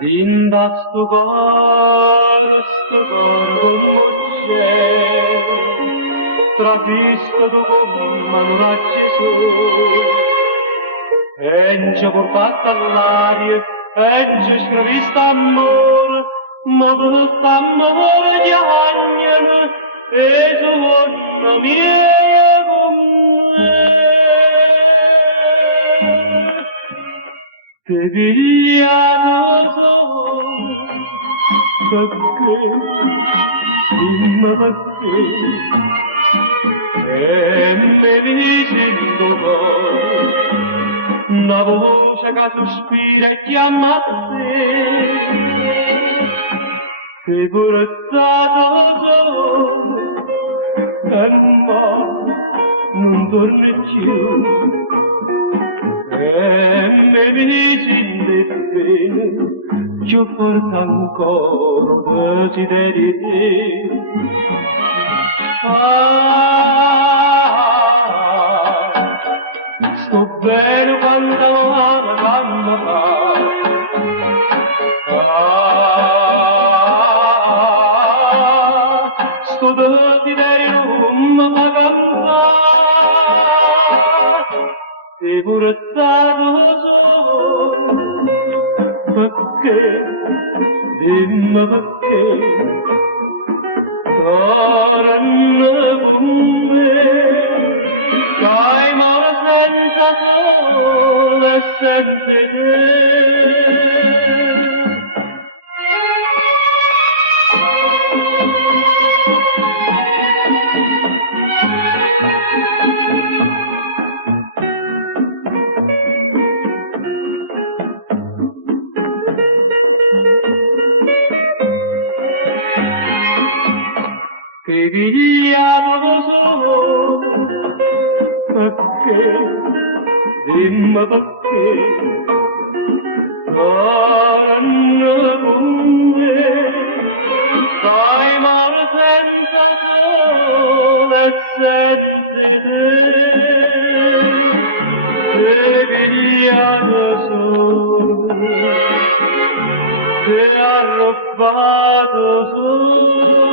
Din dat sto cor con voce, travisto tu con manuracci su, e ci ha portato all'aria, e ci ha stravisto amore, ma tutto amore di agnolo, e suona mia con me. Te pigliato perché, dimmi perché, e me dici in tuo cuore, una voce che sospira e chiama a te, ti portato solo, e non torni più. E me dici di bene, io porto ancora desideri te. Sto bene quando la mamma fa. Sto desiderio non mi fa cantare. Ti portato solo perché, dimmi perché, torna con me, dai male senza sole e senza te. Ti pigliamo solo perché, dimmi perché, torna con me, stai male senza sole e senza te. Ti pigliamo solo, ti ha rubato solo.